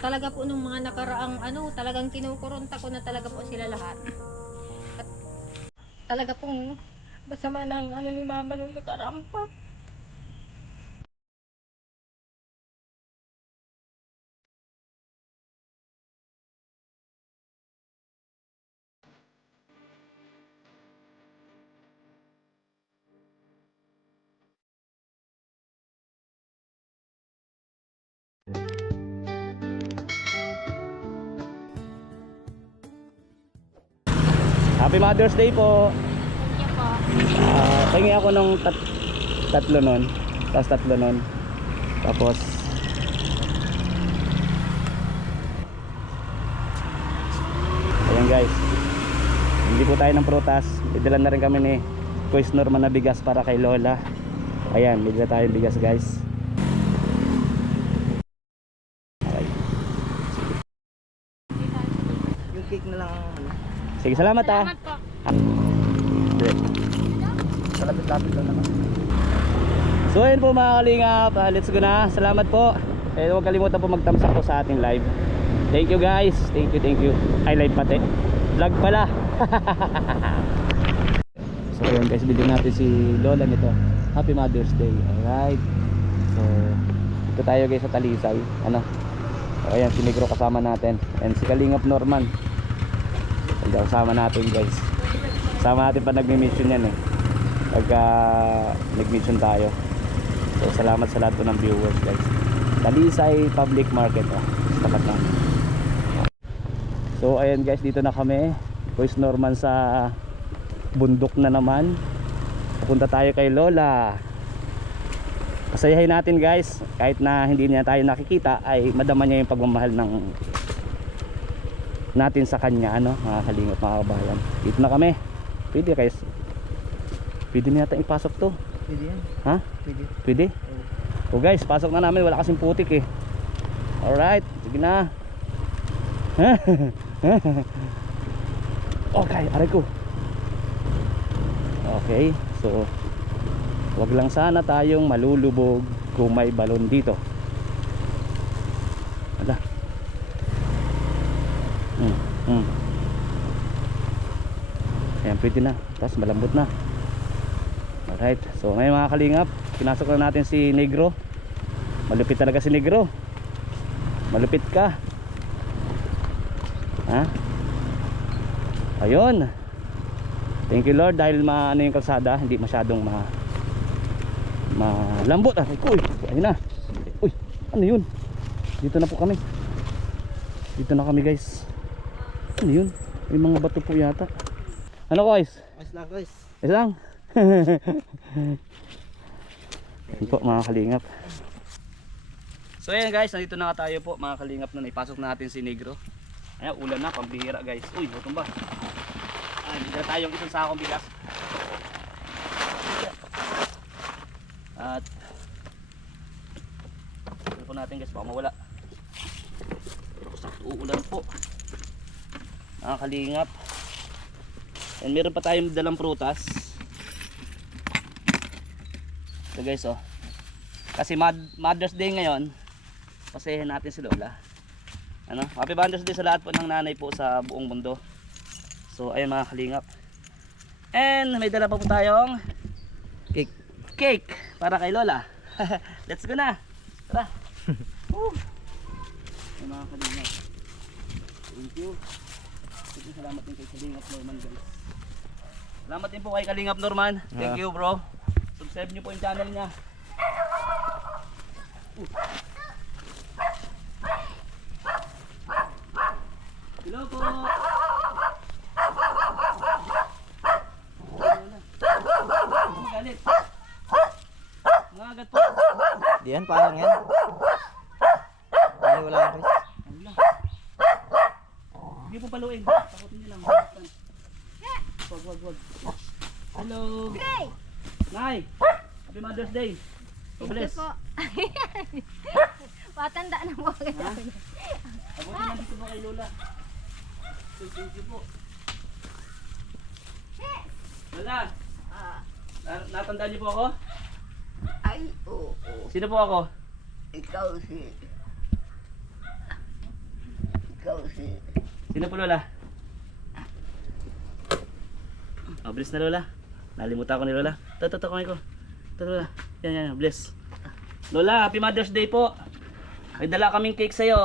talaga po nung mga nakaraang talagang kinukurunta ko na talaga po sila lahat. At talaga pong masama ng ni mama nung nakaraang pa. Happy Mother's Day po. Thank you po. Pahingi ako ng tatlo nun. Tapos tatlo nun. Tapos ayan guys, hindi po tayo ng prutas. Bidilan na rin kami ni Kuis Norman na bigas para kay Lola. Ayan, bigla tayo bigas guys. Okay. Yung cake na lang ang Sige, salamat ah. Salamat po. Salapit-lapit lang naman. So ayun po mga kalingap, let's go na. Salamat po. Huwag kalimutan po mag-thumbs up po sa ating live. Thank you guys. Thank you. Ay, live pati. Vlog pala. So ayun guys, bigyan natin si Lola nito. Happy Mother's Day. Alright. So dito tayo guys sa Talisay. So ayan, si Negro kasama natin. And si Kalingap Norman. Ayan, kasama natin guys. Kasama natin pa nagmi-mission yan pagka nag-mission tayo. So salamat sa lahat po ng viewers guys. Talisay Public Market sa tapat namin. So ayan guys, dito na kami. Kuis Norman sa bundok na naman. Pupunta tayo kay Lola. Pasayahin natin guys. Kahit na hindi niya tayo nakikita, ay madama niya yung pagmamahal ng natin sa kanya, mga kalingap, mga kabayan. Dito na kami. Pwede guys. Pwede na yata ipasok to. Pwede yan. Ha? Pwede. Pwede? O guys, pasok na namin. Wala kasing putik Alright, sige na. Okay, aray ko. Okay, so wag lang sana tayong malulubog kung may balon dito. Ala. Ayan, pwede na. Tapos malambot na. Alright, so ngayon mga kalingap, pinasok na natin si Negro. Malupit talaga si Negro. Malupit ka. Ha? Ayun. Thank you Lord dahil yung kalsada, hindi masyadong malambot. Uy, ayun na. Uy, ano yun? Dito na po kami. Dito na kami guys. Ano yun? May mga bato po yata. Ano guys? Ayos lang guys. Ayos lang. Ayun po mga kalingap. So ayan guys, nandito na tayo po mga kalingap na ipasok natin si Negro. Ayan, ulan na, pambihira guys. Uy, gutom ba? Hindi na tayong isang sakong bigas. At ito po natin guys, baka mawala. Sakto uulan po mga kalingap. And meron pa tayong dalang prutas. So guys kasi Mother's Day ngayon, pasayahin natin si Lola. Happy Mother's Day sa lahat po ng nanay po sa buong mundo. So ayun mga kalingap. And may dala pa po tayong cake para kay Lola. Let's go na. Tara. Ayun mga kalingap. Thank you. Salamat din kay Kalingap Norman guys. Salamat din po kay Kalingap Norman. Thank you bro. Subscribe nyo po yung channel niya. Hello po. Magalit. Magagat po. Diyan, parang yan. Wala lang guys. Hindi po paluin. Takutin nyo lang. Wag. Hello. Nay. Happy Mother's Day. God bless. Po. Patanda na mo kayo. Abutin lang dito po kay Lola. Thank you po. Lola. Natandaan niyo po ako? Ay, oo. Sino po ako? Ikaw si Sino po Lola? Oh, bless na Lola. Nalimutan ko ni Lola. Ito, kamay ko. Ito Lola. Yan, bless. Lola, happy Mother's Day po. May dala kaming cake sa'yo.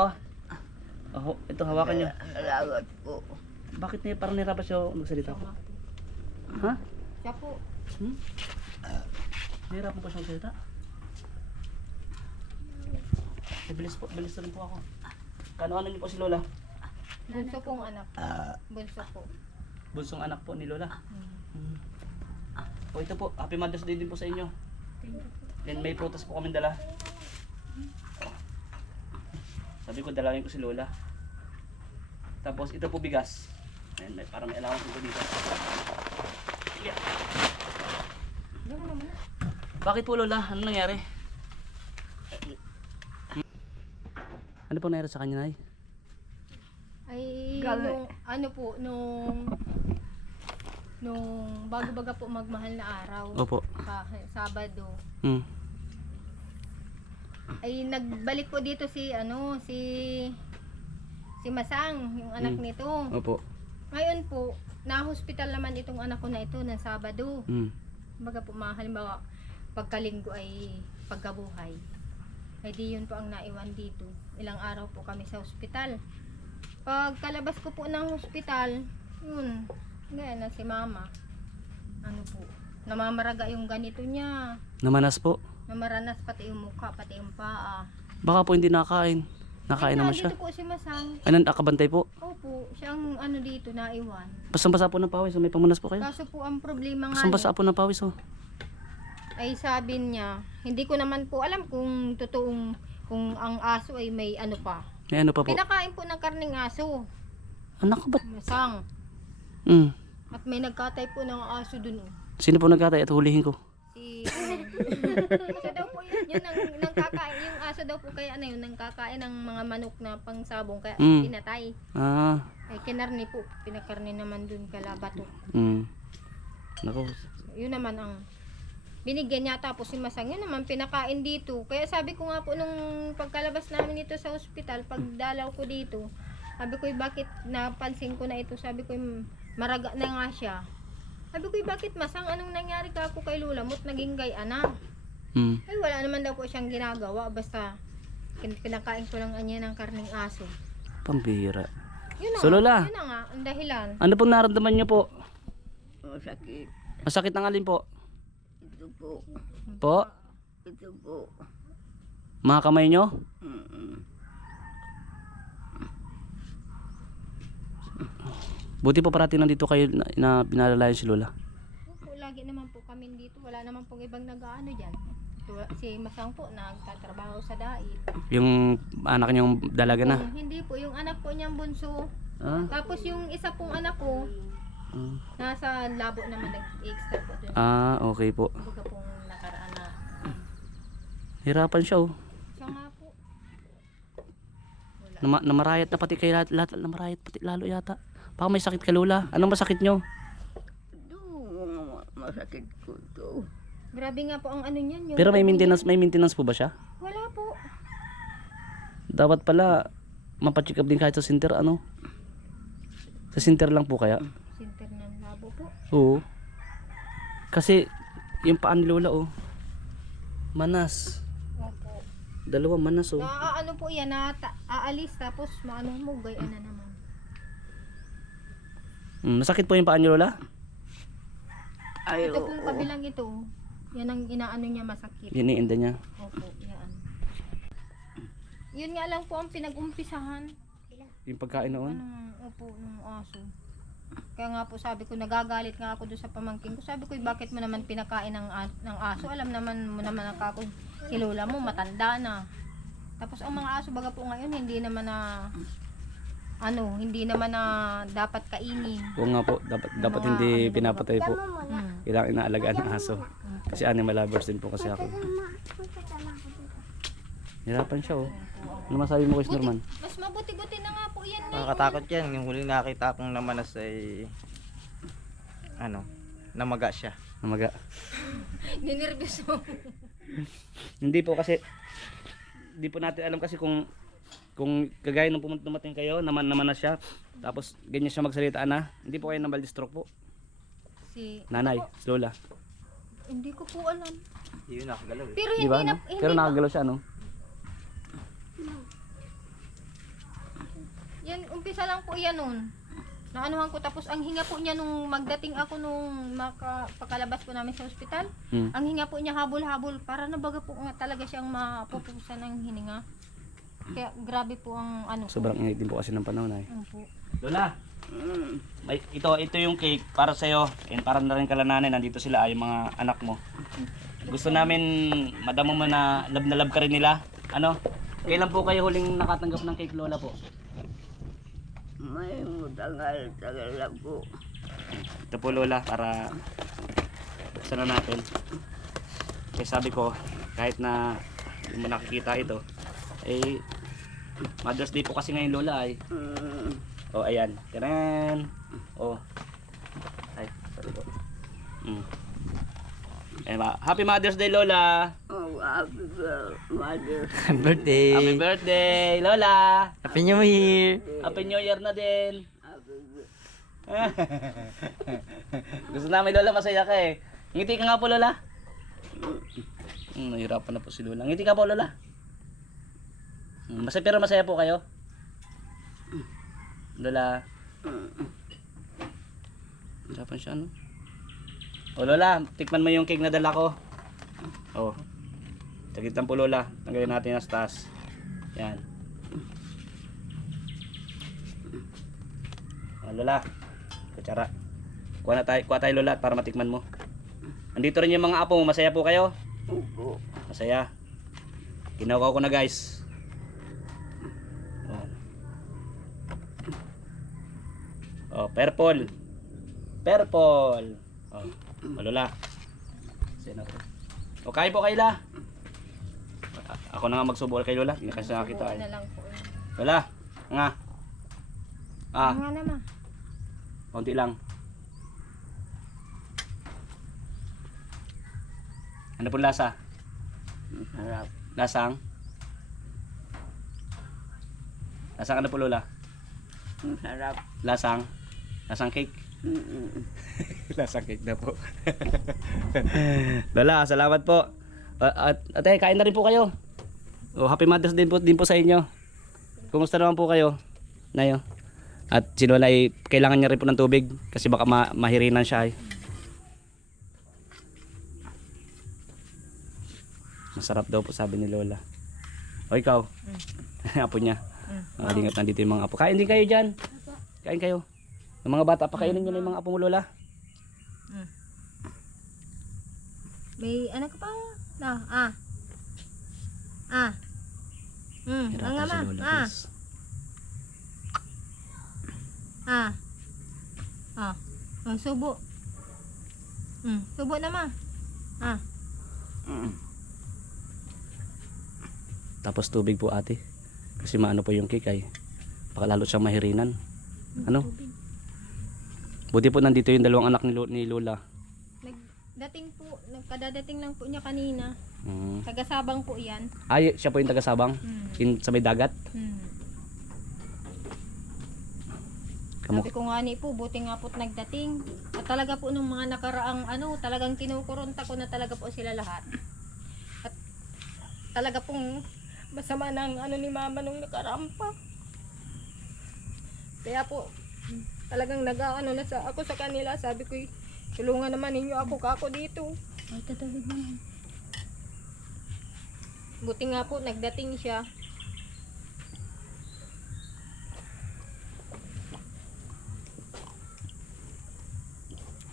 Oh, ito hawakan niyo. Salamat po. Bakit niya parang nirapas siya magsalita po? Ha? Siya po. Nahirapan po siya magsalita? Bilis na rin po ako. Kano-ano niyo po si Lola? Bunso pong anak. Bunso po. Bunsong anak po ni Lola. O ito po, happy Mother's Day din po sa inyo. Then may prutas po kami dala. Sabi ko dalawin ko si Lola. Tapos ito po bigas. Ayan, parang may allowance po dito. Yeah. Bakit po Lola? Ano nangyari? Ano po nangyari sa kanya, Nay? Ay, nung, ano po, nung bago-baga po magmahal na araw. Opo. Sabado. Hmm. Ay nagbalik po dito si Masang, yung anak nito. Opo. Ngayon po, na-hospital naman itong anak ko na ito ng Sabado. Hmm. Baga po, halimbawa, pagkalinggo ay pagkabuhay. Ay di yun po ang naiwan dito. Ilang araw po kami sa hospital. Pagkalabas ko po ng hospital, yun, ganyan na si mama. Ano po, namamaraga yung ganito niya. Namanas po. Namaranas pati yung mukha, pati yung paa. Baka po hindi nakain. Nakain naman siya. Dito po si Masang. Ano, nakabantay po? Opo, siyang ano dito, naiwan. Basang-basa po ng pawis. May pamunas po kayo. Kaso po ang problema nga Basang-basa po ng pawis. ay sabi niya, hindi ko naman po alam kung totoong kung ang aso ay may ano pa. May ano pa po? Pinakain po ng karning aso. Anak ko ba? Masang. Hmm. At may nagkatay po ng aso dun. Sino po nagkatay at hulihin ko? Si aso daw po yun ang kakain. Yung aso daw po kaya ano yun, nang kakain ng mga manok na pangsabong kaya pinatay. Ah. Ay kinarni po, pinakarni naman dun kalabato. Hmm. Naku. Yun naman ang binigyan niya, tapos si Masang yun naman pinakain dito. Kaya sabi ko nga po nung pagkalabas namin dito sa ospital, pagdalaw ko dito, sabi ko bakit napansin ko na ito, sabi ko maraga na nga siya. Sabi ko bakit Masang, anong nangyari ka ako kay Lola mo't naging gaya na? Hmm. Ay wala naman daw po siyang ginagawa, basta pinakain ko lang anya ng karning aso. Pambihira. Yun na So, Lola, yun na nga, ang dahilan. ano pong naramdaman niyo po? Masakit. Masakit ng alin po? Ito po. Po? Ito po. Mga kamay niyo? Buti po parating nandito kayo na pinalalayan si Lola. Opo, lagi naman po kami dito, wala naman pong ibang nag-aano dyan. Si Masang po nagtatrabaho sa dait. Yung anak niyong dalaga na. Hindi po, yung anak po niyang bunso. Ah? Tapos yung isa pong anak ko, nasa labo naman nag-extra po dun. Ah, okay po. Kumbaga pong nakaraan na. Hirapan siya oh. Siya nga po. Namarayat na pati kayo lahat namarayat pati lalo yata. Baka may sakit ka Lola. Anong masakit nyo? Ito, masakit ko to. Grabe nga po ang ano niyan. Yung Pero may maintenance po ba siya? wala po. Dapat pala mapacheck up din kahit sa center ano? Sa center lang po kaya? Center ng labo po. Oo. Kasi yung paan ni Lola oh. Manas. Opo. Dalawa manas oh. Ano po yan, aalis tapos maano mo, gayaan na naman. Nasakit po yung paan ni Lola? Ay, Ito pong kabilang ito, yan ang inaano niya masakit. Iniinda niya. Opo, yan. Yun nga lang po ang pinag-umpisahan. Yung pagkain noon? Opo, ng aso. Kaya nga po sabi ko, nagagalit nga ako doon sa pamangkin ko. Sabi ko, bakit mo naman pinakain ng aso? Alam naman mo naman ako, si Lola mo, matanda na. Tapos ang mga aso baga po ngayon, hindi naman na dapat kainin. Oo nga po, dapat hindi pinapatay po. Kailangan inaalagaan ng aso. Kasi animal lovers din po kasi ako. Hirapan siya oh. Ano masabi mo kay Norman? Mas mabuti-buti na nga po yan. nakakatakot yan. Yung huling nakita kong namanas ay namaga siya. Namaga. Ninervyos mo. Hindi po kasi hindi po natin alam kasi kung kung kagaya nung dumating kayo, naman na siya, tapos ganyan siya magsalita na, hindi po kayo nabali stroke po. Si Nanay, si Lola. hindi ko po alam. Hindi yun nakagalaw eh. Pero Di hindi ba? na No? hindi Pero pa- nakagalaw siya, no? yan umpisa lang po yan noon. Naanuhan ko tapos ang hinga po niya nung magdating ako nung pagkalabas po namin sa ospital. Hmm. Ang hinga po niya habol-habol para nabaga po nga talaga siyang mapupusan ng hininga. Kaya grabe po ang ano. Sobrang init din po kasi ng panahon ay. Po. Lola, ito yung cake para sa iyo and para na rin kala nanay, nandito sila yung mga anak mo. Gusto namin madamo mo na love ka rin nila. Ano? Kailan po kayo huling nakatanggap ng cake, Lola po? May tagal lang po. Ito po, Lola, para buksan na natin. Kaya sabi ko, kahit na hindi mo nakikita ito, eh Mother's Day po kasi ngayon, Lola ay. Oh, ayan. Tadaan. Oh. Ay, sorry po. Eh, Happy Mother's Day, Lola. Oh, happy mother. Birthday. Happy birthday, Lola. Happy New Year. Happy New Year na din. Gusto namin, Lola, masaya ka eh. Ngiti ka nga po, Lola. Nahirapan na po si Lola. Ngiti ka po, Lola. Masaya, pero masaya po kayo. Lola. Hirapan siya, no? O, Lola, tikman mo yung cake na dala ko. O. Saglit lang po, Lola. Tanggalin natin yung taas. Yan. O, Lola. Kutsara. Kuha tayo, Lola, para matikman mo. Andito rin yung mga apo mo. Masaya po kayo? Masaya. Ginawa ko na, guys. Oh, purple. Purple. Oh, Lola. Sino to? O, kain po kayo, la. Ako na nga magsubol kay Lola. Hindi kasi nakakita Buwan na eh. lang po. Lola, nga. Nga naman. Konti lang. Ano po lasa? Harap. Lasang? Lasang ano po, Lola? Harap. Lasang? Lasang cake? Lasang cake na po. Lola, salamat po. Ate, kain na rin po kayo. Oh, Happy Mother's Day din po sa inyo. Kumusta naman po kayo? Nayo. At si Lola ay kailangan niya rin po ng tubig kasi baka mahirinan siya ay. Masarap daw po sabi ni Lola. O ikaw? Apo niya. Malingap nandito yung mga apo. Kain din kayo dyan. Kain kayo. Yung mga bata, pakainin nyo na yung mga apo mo, Lola. May ano ka pa? Hirapan Ang si ama. Lola, guys. Subo. Subo na, ma. Tapos tubig po, ate. Kasi maano po yung cake ay. Baka lalo siyang mahirinan. Ano? Buti po nandito yung dalawang anak ni Lola. Nagkadadating lang po niya kanina. Mm. Tagasabang po yan. Ay, siya po yung taga-Sabang. Sa may dagat. Sabi ko nga ni po, buti nga po't nagdating. At talaga po nung mga nakaraang talagang kinukurunta ko na talaga po sila lahat. At talaga pong masama ng ni mama nung nakaraang pa. Kaya po, talagang nag-aano na ako sa kanila. Sabi ko, tulungan naman ninyo ako dito. Ay, tatawid naman. Buti nga po, nagdating siya.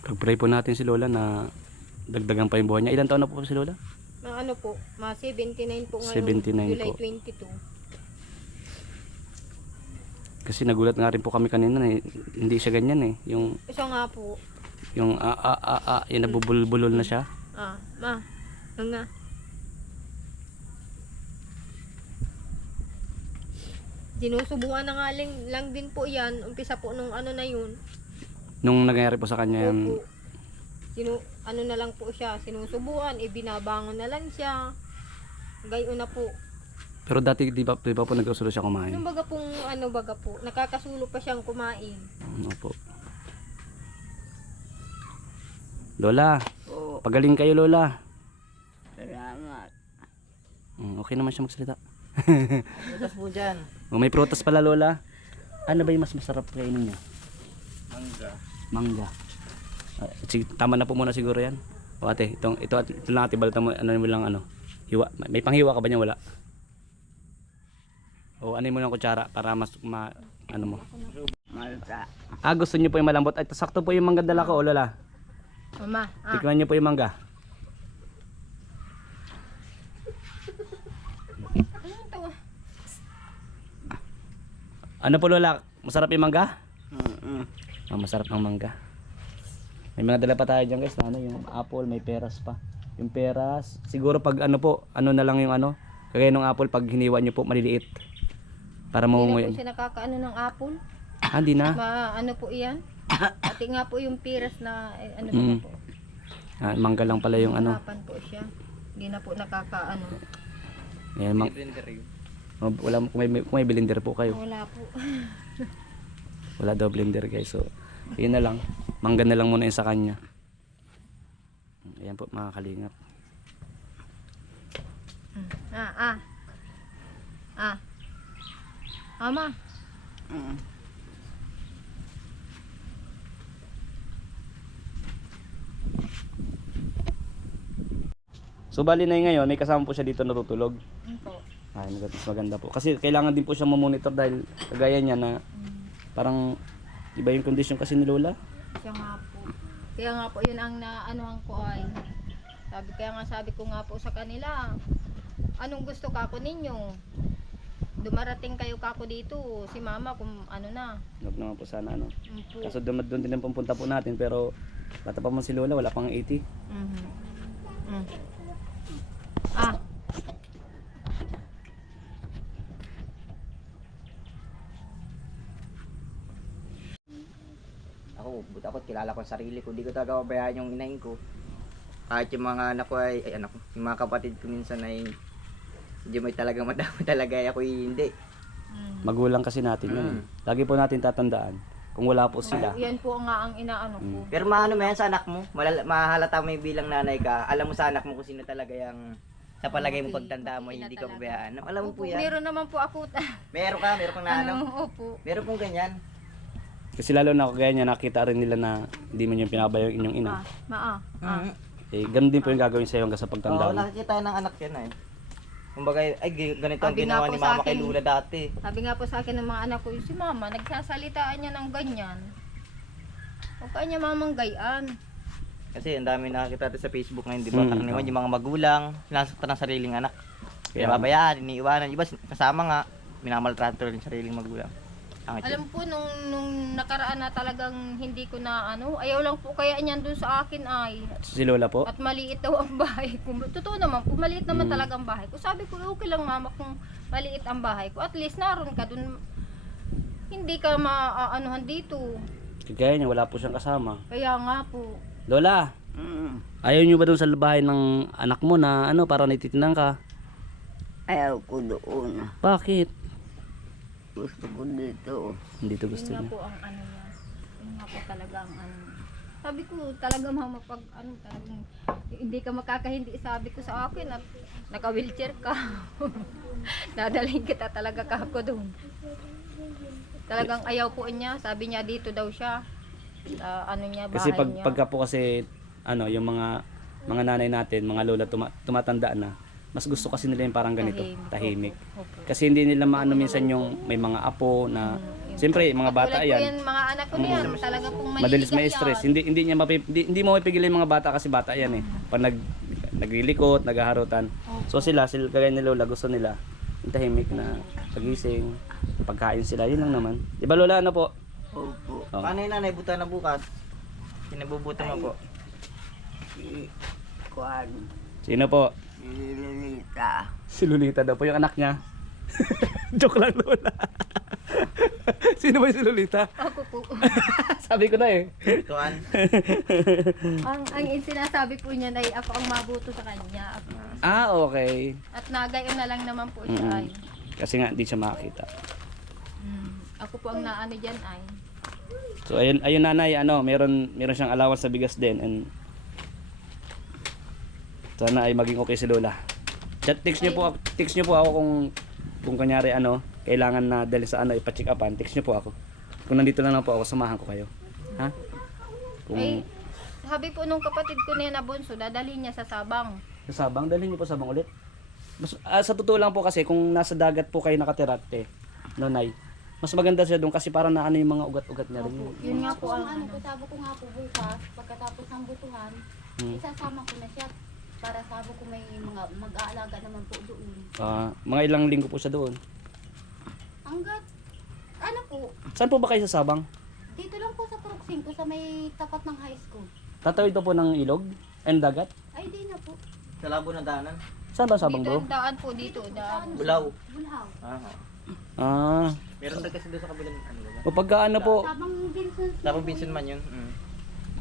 Pag-pray po natin si Lola na dagdagan pa yung buhay niya. Ilan taon na po si Lola? Mga po, mga 79 po ngayon. 79 July po. 22. Kasi nagulat nga rin po kami kanina na hindi siya ganyan eh. Yung Isa nga po. yung nabubulbulol na siya. Ma. Nga. Sinusubukan na nga lang din po yan. Umpisa po nung na yun. Nung nangyari po sa kanya yan, Opo. Na lang po siya. Sinusubukan. Binabangon na lang siya. Gayon na po. Pero dati di ba po nagkasulo siya kumain? Ano baga po, nakakasulo pa siyang kumain. Opo. Lola, Oo. pagaling kayo Lola. Salamat. Okay naman siya magsalita. Butas po dyan. May prutas pala Lola. Ano ba yung mas masarap kainin niya? Mangga. Sige, tama na po muna siguro yan. O ate, ito lang ate, balta mo, ano mo lang ano. Hiwa. May panghiwa ka ba niya? Wala. O ano mo lang kutsara para mas ano mo. Malta. Gusto niyo po yung malambot. Ay, sakto po yung mangga dala ko, o Lola. Mama, Tikman niyo po yung mangga. Anong tawa? Ano po Lola? Masarap yung mangga? Mm-mm. Masarap ang mangga. May mga dala pa tayo dyan guys na ano, yung apple, may peras pa. Yung peras, siguro pag ano po, ano na lang yung ano, kagaya ng apple pag hiniwa nyo po maliliit. Para Hindi na po mamunguin. siya nakakaano ng apple. Hindi na. Ano po iyan? Pati nga po yung piras na, ano ba Mm. po? Mangga lang pala yung ano. Hirapan po siya. Hindi na po nakakaano. Ayan, wala, kung may blender po kayo. Wala po. Wala daw blender guys. So, yun na lang. Mangga na lang muna yun sa kanya. Ayan po mga kalingap. Ama. Mm. So bali na yun ngayon, may kasama po siya dito natutulog. Po. Ay, mas maganda po. Kasi kailangan din po siya mamonitor dahil kagaya niya na parang iba yung kondisyon kasi ni Lola. Siya nga po. Kaya nga po yun ang naanohan ko ay. Sabi ko nga po sa kanila, anong gusto kako ninyo? Dumarating kayo kako dito, si mama kung ano na. Huwag naman po sana ano. Po. Kaso doon din ang pupunta po natin pero bata pa man si Lola, wala pang 80. Buti ako, kilala ko ang sarili ko. Hindi ko talaga mabayaan yung inahin ko. Kahit yung mga anak ko yung mga kapatid ko minsan ay hindi may talagang madama talaga. Ako hindi. Magulang kasi natin yun. Eh. Lagi po natin tatandaan kung wala po sila. Yan po nga ang inaano ko. Pero maano mo yan sa anak mo? Mahalata mo yung bilang nanay ka. Alam mo sa anak mo kung sino talaga yung sa palagay mo pagtanda mo, hindi ka pabayaan. Alam mo po yan. Meron naman po ako. Meron kang naano. Opo. Meron pong ganyan. Kasi lalo na kagaya niya, nakita rin nila na hindi mo yung pinabayang inyong ina. Eh, ganun din po yung gagawin sa iyo hanggang sa pagtanda Oo, mo. nakikita ng anak yan ay. Kumbaga, ay ganito ang Sabi nga ginawa po ni sa mama akin, kay Lula dati. Sabi nga po sa akin ng mga anak ko, si mama, nagsasalitaan niya ng ganyan. Huwag kaya niya mamang gayaan. Kasi ang dami nakakita natin sa Facebook ngayon, di ba? Karaniwan yung mga magulang, sinasaktan ng sariling anak. Kaya babayaan, iniiwanan. Iba kasama nga, minamaltrato rin yung sariling magulang. Alam po, nung nakaraan na talagang hindi ko na ayaw lang po kaya niyan dun sa akin ay. Si Lola po? At maliit daw ang bahay ko. Totoo naman po, maliit naman talaga ang bahay ko. Sabi ko, okay lang mama kung maliit ang bahay ko. At least naroon ka dun, hindi ka maaanuhan dito. Kagaya niya, wala po siyang kasama. Kaya nga po. Lola, ayaw niyo ba dun sa bahay ng anak mo na para natitinang ka? Ayaw ko doon. Bakit? Gusto ko dito. Hindi to gusto Yun nga niya. po ang niya. Yun nga po talaga ang Sabi ko, talaga mama, pag talagang hindi ka makakahindi, sabi ko sa akin at naka-wheelchair ka. Dadalhin kita talaga kako doon. Talagang ayaw po niya, sabi niya dito daw siya. Sa niya, bahay Kasi niya. pagka po kasi yung mga nanay natin, mga lola tumatanda na, mas gusto kasi nila yung parang ganito, tahimik. Opo. Kasi hindi nila maano minsan yung may mga apo na siyempre mga bata Katulad po yan. yan, mga anak ko niyan, talaga pong Madalis may maliligaw stress. yan. Hindi mo mapipigil yung mga bata kasi bata yan eh. Pag naglilikot, naghaharutan. So sila kagaya ni Lola gusto nila yung tahimik na pagising, pagkain sila, yun lang naman. Di ba Lola, ano po? Opo. Oh. Paano yung nanay, buta na bukas? Sinabubuta mo po. Si Kwan. Sino po? Si Lolita. Si Lolita daw po, yung anak niya. Joke lang Lola. Sino ba yung si Lolita? Ako po. Sabi ko na eh. Kuan. ang sinasabi po niya ay ako ang mabuto sa kanya. Ah, okay. At nagayon na lang naman po siya Mm. ay. Kasi nga hindi siya makakita. Ako po ang naano dyan ay. So ayun nanay, meron siyang allowance sa bigas din, and sana ay maging okay si Lola. Text niyo po ako kung kanyari kailangan na dali sa ipa-check upan, text niyo po ako. Kung nandito lang po ako, samahan ko kayo. Ha? Kung Ay, sabi po nung kapatid ko na yan na bunso, dadalhin niya sa Sabang. sa Sabang, dalhin niyo po Sabang ulit. Sa totoo lang po kasi kung nasa dagat po kayo nakatirate, Nay, mas maganda siya doon kasi para na yung mga ugat-ugat niya rin. Yun nga po ang ano ko, sabi ko nga po bukas, pagkatapos ng butuhan, isasama ko na siya para sabi ko may mga mag-aalaga naman po doon. Mga ilang linggo po siya doon. Hanggat, ano po, Saan po ba kayo sa Sabang? dito lang po sa Proxim ko sa may tapat ng high school. Tatawid pa po ng ilog and dagat? Ay, di na po. Sa labo ng daanan. Saan ba Sabang dito bro? ang daan po dito. Daan. Bulaw. Bulhaw. Ah, Meron na kasi doon sa kabilang ano ba? o pagka po, Sabang Vincent. Tapos Vincent man yun.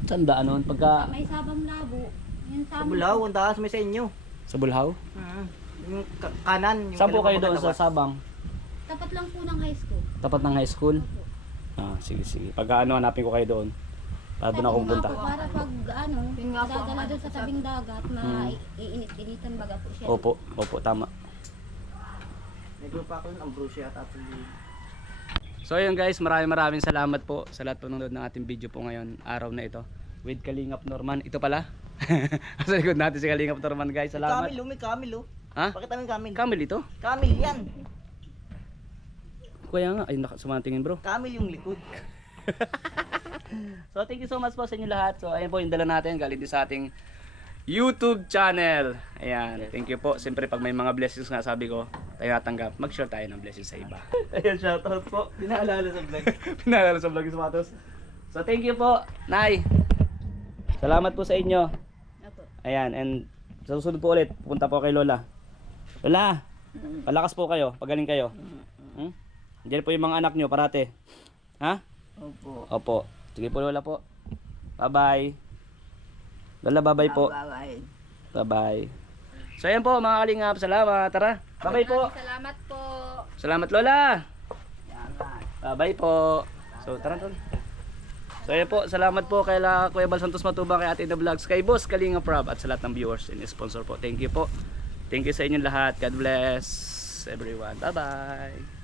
saan daan nun? Pagka May sabang labo. Yung Sa Bulaw, ang taas may sa inyo. sa Bulhaw? Yung kanan. Yung Saan po kayo kaliwa doon sa pagkatapos. Sabang? Tapat lang po ng high school. Tapat ng high school? Opo. Sige. Pagka hanapin ko kayo doon. Para doon ako Sabi ko nga pupunta. po, para pag Yun nga po ang dadala ano doon sa ko tabing dagat, maiinit-initan baga po siya. Opo, tama. May grupa ko ang Brucia at Apple. So ayun guys, maraming salamat po sa lahat po nanonood ng ating video po ngayon, araw na ito. With Kalingap Norman. Ito pala. Sa likod natin si Kalingap Norman guys. Salamat. May Camilo. Ha? Pakita mo yung Camille. Camel ito? Camille yan. Kaya nga, ay sumatingin bro. Camille yung likod. So thank you so much po sa inyo lahat. So ayun po yung dala natin, galing din sa ating YouTube channel. Ayan, thank you po. Siyempre pag may mga blessings nga sabi ko, tayo natanggap, mag-share tayo ng blessings sa iba. Ayan, shoutout po. Pinaalala sa vlog. Pinalala sa vlog yung sapatos. So thank you po, Nay. Salamat po sa inyo. Opo. Ayan, and sa susunod po ulit, pupunta po kay Lola. Lola, palakas po kayo, pagaling kayo. Diyan po yung mga anak nyo, parate. Ha? Opo. Opo. Sige po Lola po. Bye-bye. Lola, bye-bye po. Bye-bye. Bye-bye. So ayan po mga kalingap, salamat. Tara. Bye-bye po. Salamat po. Salamat Lola. Salamat. Bye-bye po. So tara. So ayan po, salamat po kay Kuya Bal Santos Matubang, kay Ate Ina Vlogs, kay Boss Kalingap Rob at sa lahat ng viewers and sponsor po. Thank you po. Thank you sa inyo lahat. God bless everyone. Bye-bye.